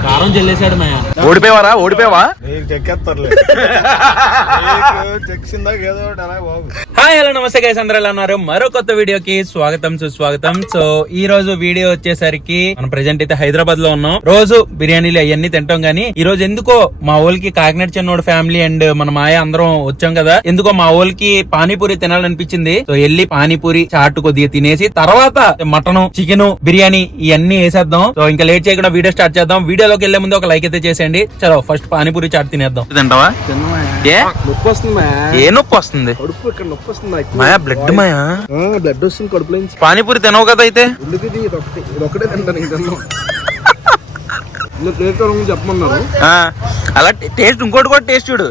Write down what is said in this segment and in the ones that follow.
కారం చెల్లేసాడు మాయా. ఓడిపోయావరా? ఓడిపోయావా? నీకు చెక్కేస్తారులే. ఏదో హాయ్ హలో నమస్తే గైస్ అందరూ ఎలా ఉన్నారు? మరో కొత్త వీడియోకి స్వాగతం సుస్వాగతం. సో ఈ రోజు వీడియో వచ్చేసరికి మనం ప్రెజెంట్ అయితే హైదరాబాద్లో ఉన్నాం. రోజు బిర్యానీలు అవన్నీ తింటాం గానీ ఈ రోజు ఎందుకో మా ఊరికి కాకినాడ చెన్నోడు ఫ్యామిలీ అండ్ మన మాయ అందరం వచ్చాం కదా. ఎందుకో మా ఊరికి పానీపూరి తినాలనిపించింది. సో వెళ్ళి పానీపూరి చాట్ కొద్దిగా తినేసి తర్వాత మటన్ చికెన్ బిర్యానీ ఇవన్నీ వేసేద్దాం. సో ఇంకా లేట్ చేయకుండా వీడియో స్టార్ట్ చేద్దాం. వీడియోలోకి వెళ్ళే ముందు ఒక లైక్ అయితే చేసేయండి. చలో ఫస్ట్ పానీపూరి చాట్ తినేద్దాం. తింటావా? ఏ? నొప్పి వస్తుంది మా ఏ నొప్పి వస్తుంది కడుపు ఇక్కడ నొప్పి వస్తుంది నాకు. మాయా బ్లడ్ మాయా? ఆ, బ్లడ్ వస్తుంది కడుపులో నుంచి. పానీపూరి తినవు కదా అయితే? ఎందుకు ఇది? ఒకటి తింటాను ఇంక చెప్పమన్నారు. ఆ, అలా టేస్ట్ ఇంకోటి కూడా టేస్ట్ చూడు.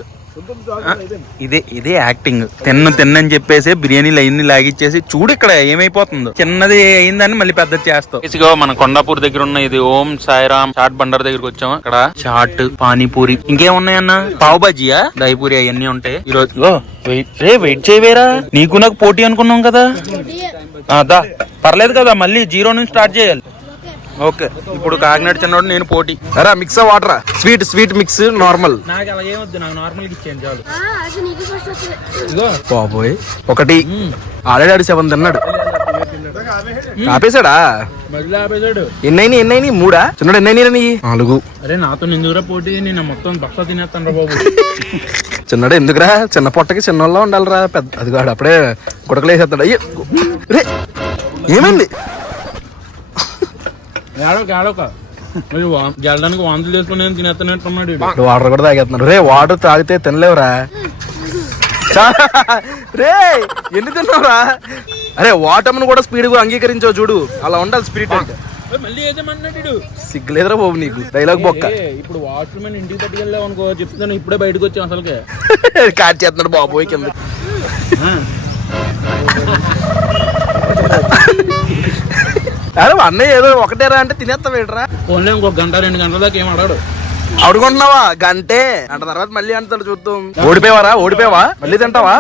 ఇదే ఇదే యాక్టింగ్ తిన్న తిన్నని చెప్పేసి బిర్యానీలు అన్ని లాగిచ్చేసి చూడు ఇక్కడ ఏమైపోతుందో. చిన్నది అయిందని మళ్ళీ పెద్దది చేస్తావు. ఇసుగో మన కొండాపూర్ దగ్గర ఉన్న ఇది ఓం సాయిరామ్ చాట్ బండర్ దగ్గరికి వచ్చాము ఇక్కడ చాట్ పానీపూరి ఇంకేమున్నాయన్న? పావు బజ్జియా? దహిపూరి అవన్నీ ఉంటాయి. ఈ రోజు వెయిట్ రే వెయిట్ చేయవేరా? నీకు నాకు పోటీ అనుకున్నాం కదా? పర్లేదు కదా మళ్ళీ జీరో నుంచి స్టార్ట్ చేయాలి. ఓకే. ఇప్పుడు కాకినాడ చిన్నోడు నేను పోటీ. అరా mix water sweet sweet mix normal నాకు అలా ఏమొద్దు నాకు నార్మల్గా ఇచ్చేయండి చాలు. అది నీకు ఫస్ట్ వస్తుంది. ఇదిగో. బాబోయ్. ఒకటి. ఆల్రెడీ ఆడి సెవెన్ తిన్నాడు. ఆపేశాడా? ఎన్నైనా ఎన్నైనా మూడా? చిన్నడు ఎన్నైనా నీ నాలుగు. అరే నాతో నిందురా పోటీ నేను మొత్తం బక్సా తినేస్తాను రా బాబు. చిన్నడు ఎందుకురా? చిన్న పొట్టకి చిన్న వాళ్ళ ఉండాలిరా. పెద్ద అది కాడు అప్పుడే గుడకలు వేసేస్తాడు అయ్యే. రే. ఏమైంది? ఏడవక ఏడవక. వాంతులు చేసుకుని నేను తినేస్తానంటున్నాడు. వాటర్ కూడా తాగేస్తున్నాడు. రే వాటర్ తాగితే తినలేవురా. రే ఎన్ని తిన్నావురా? అరే వాటర్ను కూడా స్పీడ్గా అంగీకరించావు చూడు. అలా ఉండాలి స్పిరిట్ అంటే. మళ్ళీ ఏదేమన్నాడు? సిగ్గులేదురా బాబు నీకు. డైలాగ్ బొక్క. ఇప్పుడు వాచ్మెన్ ఇంటికి పట్టుకెళ్ళావు అనుకో చెప్తాను ఇప్పుడే బయటకు వచ్చాం అసలుకే. కాట్ చేస్తున్నాడు బాబోయ్ కింద. అరే అన్నయ్య ఏదో ఒకటేరా అంటే తినేస్తావు ఏంట్రా పోన్లే ఇంకొక గంట రెండు గంటల దాకా ఏం అడగడు అడుగుంటున్నావా గంటే. అంట తర్వాత మళ్ళీ అంటాడు చూద్దాం. ఓడిపోయావరా? ఓడిపోయావా? మళ్ళీ తింటావా?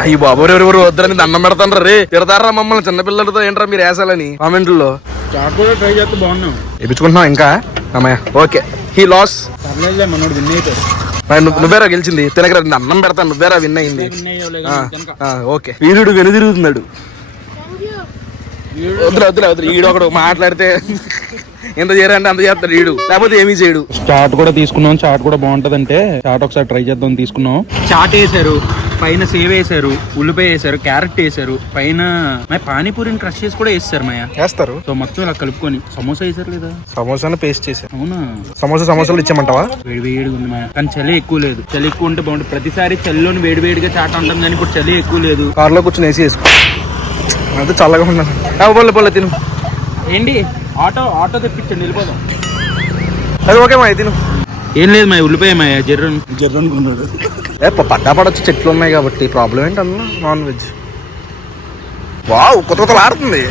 అయ్యి బాబు ఎవరు వద్దరని దండం పెడతాను రే. తిడతారా మమ్మల్ని? చిన్నపిల్లలతో ఏంట్రా మీరు వేసాలని కామెంట్లో చాట్ కూడా ట్రై చేస్తే బాగున్నాం. ఇంకా? అమ్మాయ ఓకే. He loss. పర్లేదులే మనోడు విన్ అయిపోయాడు. నువ్వేరా గెలిచింది? తినకరా అన్నం పెడతాను నువ్వేరా విన్ అయింది? ఓకే. వీరుడు వెనుదిరుగుతున్నాడు. వద్దులే వద్దులే వద్దులే. ఈడు ఒకడు మాట్లాడితే ఎంత చేయరంటే అంత చేస్తాడు ఈడు. లేకపోతే ఏమీ చేయడు. చాట్ కూడా తీసుకున్నాం చాట్ కూడా బాగుంటది అంటే చాట్ ఒకసారి ట్రై చేద్దాం తీసుకున్నాం. చాట్ వేసారు పైన సేవ్ వేసారు ఉల్లిపాయ వేసారు క్యారెట్ వేసారు పైన పానీపూరిని క్రష్ చేసి కూడా వేస్తారు మాయ. చేస్తారు సో మొత్తం ఇలా కలుపుకొని సమోసా వేసారు లేదా సమోసాను పేస్ట్ చేశారు. అవునా? సమోసా సమోసాలు ఇచ్చామంటావా వేడి వేడిగా ఉంది మాయ. కానీ చలి ఎక్కువ లేదు. చలి ఎక్కువ ఉంటే బాగుంటుంది. ప్రతిసారి చలిలోని వేడి వేడిగా చాట్ అంటాం కానీ ఇప్పుడు చలి ఎక్కువ లేదు. కార్లో కూర్చొని వేసి వేసుకో. అంతే చల్లగా ఉన్నాను పొల్ల పొల్ల తిను. ఏంటి? ఆటో ఆటో తెప్పించండి వెళ్ళిపోదాం. అది ఓకే మా తిను. ఏం లేదు మా ఉల్లిపాయ మా జర్రు ఏ ప- పడ్డా పడొచ్చు చెట్లు ఉన్నాయి కాబట్టి ప్రాబ్లం ఏంటన్నా? Non veg. వావ్ కొత్త కొత్తలు ఆడుతుంది.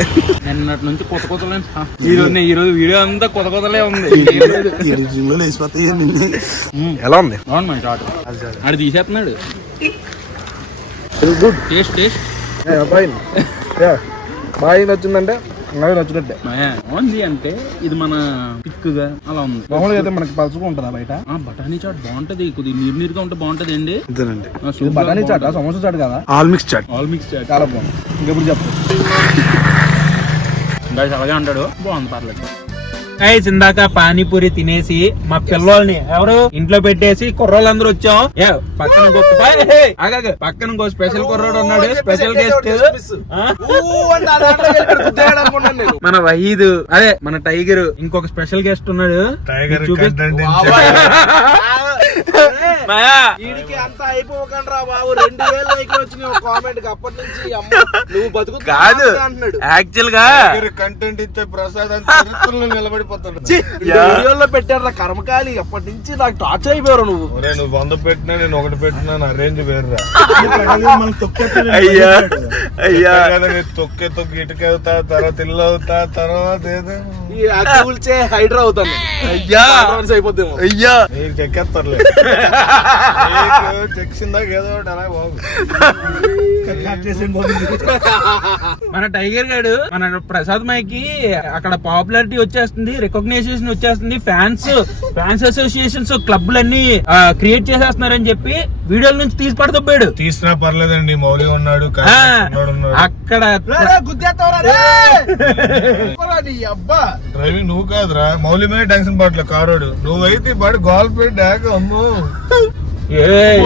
నిన్నటి నుంచి కొత్త కొత్తలే ఈ రోజు ఈ రోజు వీడియో అంతా కొత్త కొత్తలే ఉంది. ఏం ఎలా ఉంది? బాగుంది మా షాట్ ఆడు తీసేస్తున్నాడు. Good taste taste. బాగా నచ్చిందంటే నాకు నచ్చినట్టే. మాయా? బాగుంది అంటే ఇది మన థిక్గా అలా ఉంది. మామూలుగా అయితే మనకి పలుచుకు ఉంటుందా బయట? ఆ బఠానీ చాట్ బాగుంటది కొద్దిగా నీరు నీరుగా ఉంటే బాగుంటది అండి ఇదేనండి. బఠానీ చాట? సమోసా చాట్ కదా? All mix chaat. All mix chaat. చాలా బాగుంది. ఇంకెప్పుడు చెప్పు. అలాగే అంటాడు. బాగుంది పర్లేదు. గైస్ ఇందాక పానీపూరి తినేసి మా పిల్లోల్ని ఎవరు? ఇంట్లో పెట్టేసి కుర్రోళ్ళందరూ వచ్చాం. ఏ పక్కన ఆగాగు. పక్కన ఇంకో స్పెషల్ కుర్రోడు ఉన్నాడు స్పెషల్ గెస్ట్ మన వహీద్ అదే మన టైగర్ ఇంకొక స్పెషల్ గెస్ట్ ఉన్నాడు. టైగర్ చూపిస్తా- content మాయా వీడికి అంత అయిపోకండి రా బాబు. రెండు వేల లైక్లు వచ్చినాయి ఒక కామెంట్ అప్పటి నుంచి అమ్మ నువ్వు బతుకు కాదు. యాక్చువల్గా కంటెంట్ ఇచ్చే ప్రసాదం చరిత్రలో నిలబడిపోతాడు. వీడియోలో పెట్టారు కర్మకాలి. అప్పటి నుంచి నాకు టార్చర్ అయిపోయారు నువ్వు. నువ్వు వంద పెట్టినా నేను ఒకటి పెట్టినా నా రేంజ్ వేరురా. అయ్యా అయ్యా. నేను తొక్కే తొక్కి ఇటుకెళ్తా తర్వాత ఇల్లు అవుతా తర్వాత ఏదో కూల్చే హైడ్రా అవుతాను. అయ్యా. అయిపోద్దేమో. అయ్యా. నీకు చెక్కేస్తారులే. చెక్సిందాక ఏదో ఒకటి అలా బాగు మన టైగర్ గాడు మన ప్రసాద్ మైకి అక్కడ పాపులారిటీ వచ్చేస్తుంది రికగ్నైజేషన్ వచ్చేస్తుంది ఫ్యాన్స్ ఫ్యాన్స్ అసోసియేషన్స్ క్లబ్లన్నీ క్రియేట్ చేసేస్తున్నారని చెప్పి వీడియోల నుంచి తీసి పడతపోయాడు తీసినా పర్లేదండి మౌలి ఉన్నాడు. అక్కడ అబ్బా. డ్రైవింగ్ నువ్వు కాదురా మౌలి మీద టెన్షన్ పడలే కారోడు. నువ్వైతే పడి గోల్ పెట్టి డాక అమ్మో. ఏయ్.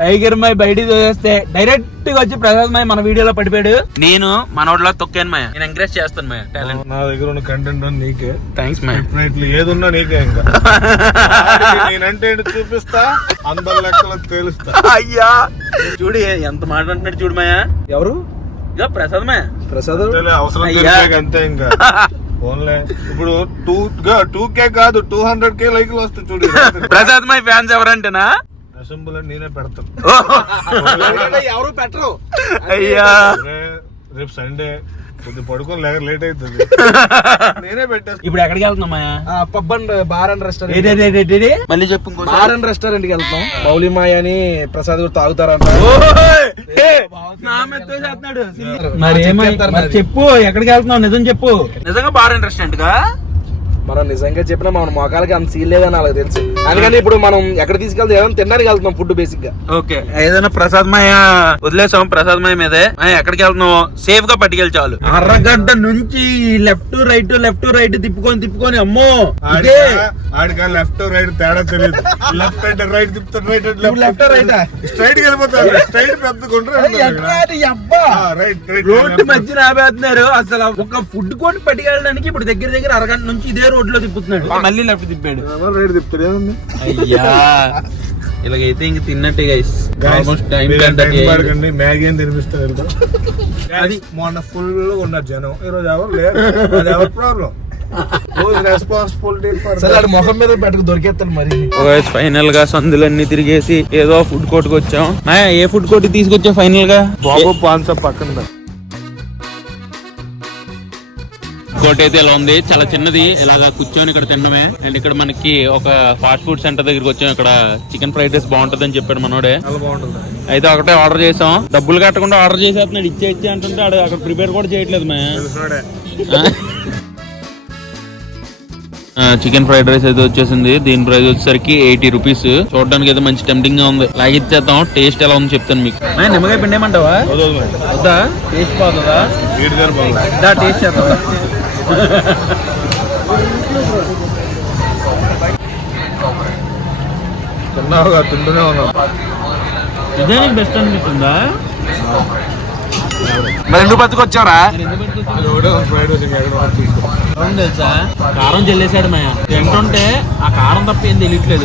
టైగర్ మై బయటికి చూసేస్తే డైరెక్ట్గా వచ్చి ప్రసాద్ మై మన వీడియోలో పడిపోయాడు. నేను మనోడ్లా తొక్కాను మయ. నేను ఎంకరేజ్ చేస్తాను మయ టాలెంట్. నా దగ్గర ఉన్న కంటెంట్ నీకే. థ్యాంక్స్ మయ. డెఫినెట్లీ ఏది ఉన్నా నీకే ఇంకా. నేనంటే ఏంటి చూపిస్తా అందరి లెక్కలు తెలుస్తా. అయ్యా! చూడు ఎంత మాట అంటున్నాడు చూడు మయ. ఎవరు? ఇక ప్రసాద్ మయ. ప్రసాద్? అవసరం అంతే ఇంకా. ఫోన్లే ఇప్పుడు టూ టూ కే కాదు టూ హండ్రెడ్ కే లైక్లు వస్తాయి చూడు ప్రసాద్ మై ఫ్యాన్స్ ఎవరంటేనా? అసెంబ్లీ నేనే పెడతాను. ఎవరు పెట్టరు. అయ్యా. రేపు సండే కొద్ది పడుకొని లేక లేట్ అవుతుంది. నేనే పెట్టేస్తాను ఇప్పుడు ఎక్కడికి వెళ్తున్నాం Maya pub and bar and restaurant మళ్ళీ చెప్పు. బార్ అండ్ రెస్టారెంట్కి వెళ్తాం మౌలి మాయ అని ప్రసాద్ కూడా తాగుతారంట. చెప్పు ఎక్కడికి వెళ్తున్నావు? నిజం చెప్పు. నిజంగా బార్ అండ్ రెస్టారెంట్గా మనం నిజంగా చెప్పినా మన మొఖాలకి అంత సీల్ లేదని నాకు తెలుసు. అందుకని ఇప్పుడు మనం ఎక్కడ తీసుకెళ్తే ఏదైనా తినడానికి వెళ్తున్నాం ఫుడ్ బేసిక్గా. ఓకే. ఏదైనా ప్రసాద్ మయ వదిలేసాం ప్రసాద్ మయ మీదే. మయ ఎక్కడికి వెళ్తున్నావు? సేఫ్గా పట్టుకెళ్ళి చాలు. అరగంట నుంచి లెఫ్ట్ రైట్ లెఫ్ట్ రైట్ తిప్పుకొని తిప్పుకొని అమ్మో! ఇదే! ఆడికా లెఫ్ట్ రైట్ తేడా తెలియదు. లెఫ్ట్ అంటే రైట్ తిప్పుతాడు రైట్ అంటే left ఆ right ఆ? స్ట్రైట్ వెళ్ళిపోతాడు స్ట్రైట్ పెద్ద రైట్ రైట్ రోడ్డు మధ్య రాబోతున్నారు అసలు ఒక ఫుడ్ కోర్ట్ పట్టుకెళ్ళడానికి ఇప్పుడు దగ్గర దగ్గర అరగంట నుంచి ఇదే రోడ్లో తిప్పుతున్నాడు మళ్ళీ లెఫ్ట్ తిప్పాడు. రైట్ తిప్పుతాడు ఏముంది? అయ్యా. ఇలాగైతే ఇంక తిన్నట్టే గైస్ ఆల్మోస్ట్ టైం పడకండి. మ్యాగీ అని తినిపిస్తారు అది మొన్న ఫుల్ ఉన్నారు జనం. ఈ రోజు ఎవరు లేరు. అది ఎవరి ప్రాబ్లం మొహం మీద పెట్టకు దొరికేస్తాడు మరి. ఫైనల్గా సందులన్నీ తిరిగేసి ఏదో ఫుడ్ కోర్ట్కి వచ్చాం. ఏ ఫుడ్ కోర్ట్ తీసుకొచ్చా ఫైనల్గా? బాబు పాన్సా పక్కన కోట్ అయితే ఇలా ఉంది. చాలా చిన్నది. ఇలాగా కూర్చొని ఇక్కడ తినడమే. అండ్ ఇక్కడ మనకి ఒక ఫాస్ట్ ఫుడ్ సెంటర్ దగ్గరికి వచ్చాం. ఇక్కడ చికెన్ ఫ్రైడ్ రైస్ బాగుంటది అని చెప్పాడు మనోడే. చాలా బాగుంటుంది. అయితే ఒకటే ఆర్డర్ చేసాం. డబ్బులు కట్టకుండా ఆర్డర్ చేసేస్తున్నాడు. ఇచ్చే ఇచ్చే అంటుంటే అక్కడ ప్రిపేర్ కూడా చేయట్లేదు మే. చికెన్ ఫ్రైడ్ రైస్ అయితే వచ్చేసింది. దీని ప్రైస్ వచ్చేసరికి ఎయిటీ రూపీస్ చూడడానికి అయితే మంచి టెంప్టింగ్గా ఉంది. లాగిచ్చేద్దాం టేస్ట్ ఎలా ఉంది చెప్తాను మీకు. నిమ్మకాయ పిండి ఏమంటావా? వద్దా టేస్ట్ బాగుందా? టేస్ట్ చేద్దాం తిన్నావుగా తింటూనే ఉన్నావు. ఇదే నీకు బెస్ట్ అనిపిస్తుందా? మరి ఎందుకు బతుకొచ్చారా తెలుసా? కారం చెల్లేసాడు మాయ. తింటుంటే ఆ కారం తప్ప ఏం తెలియట్లేదు.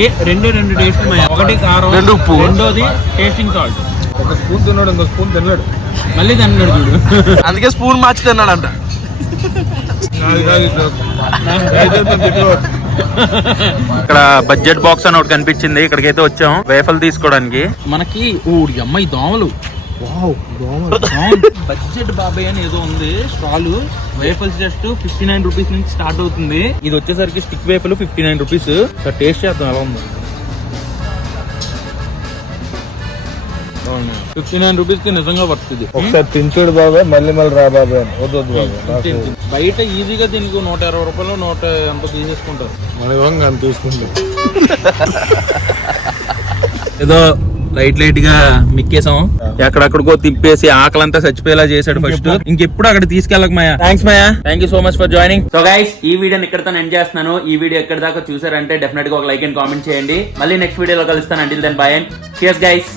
ఏ రెండు రెండు టేస్ట్ మాయ. ఒకటి కారం రెండు ఉప్పు. రెండోది టేస్టింగ్ సాల్ట్ ఒక స్పూన్ తిన్నాడు ఇంకో స్పూన్ తిన్నాడు మళ్ళీ తిన్నాడు చూడు. అందుకే స్పూన్ మార్చి తిన్నాడంట. నాది ఇక్కడ బడ్జెట్ బాక్స్ అని ఒకటి కనిపించింది. ఇక్కడికైతే వచ్చాం. వేఫలు తీసుకోవడానికి. మనకి ఊడి అమ్మాయి దోమలు. బడ్జెట్ బాబాయ్ అని ఏదో ఉంది. Stall. Waffles just fifty nine rupees నుంచి స్టార్ట్ అవుతుంది. ఇది వచ్చేసరికి stick waffle fifty nine rupees. Taste చేద్దాం. ఎలా ఉంది. ఫిఫ్టీ నైన్ రూపీస్కి నిజంగా వర్తుంది. ఒకసారి తించుడు బాబాయ్ మళ్ళీ మళ్ళీ రా బాబాయ్. వద్దు బాబాయ్ బయట ఈజీగా దీనికి నూట ఇరవై రూపాయలు నూట ఎంత తీసేసుకుంటారు. మన ఇవ్వంగా అని తీసుకుంటాం. ఏదో లైట్ లైట్గా మిక్కేసాం ఎక్కడెక్కడికో తిప్పేసి ఆకలంతా చచ్చిపోయేలా చేశాడు ఫస్ట్. ఇంకెప్పుడు అక్కడ తీసుకెళ్ళక Maya? Thanks Maya. Thank you so much for joining so guys ఈ వీడియోని ఇక్కడతో ఎండ్ చేస్తున్నాను. ఈ వీడియో ఎక్కడి దాకా చూసారంటే డెఫినెట్గా ఒక లైక్ అండ్ కామెంట్ చేయండి. మళ్ళీ నెక్స్ట్ వీడియోలో కలుస్తాను. Until then bye and guys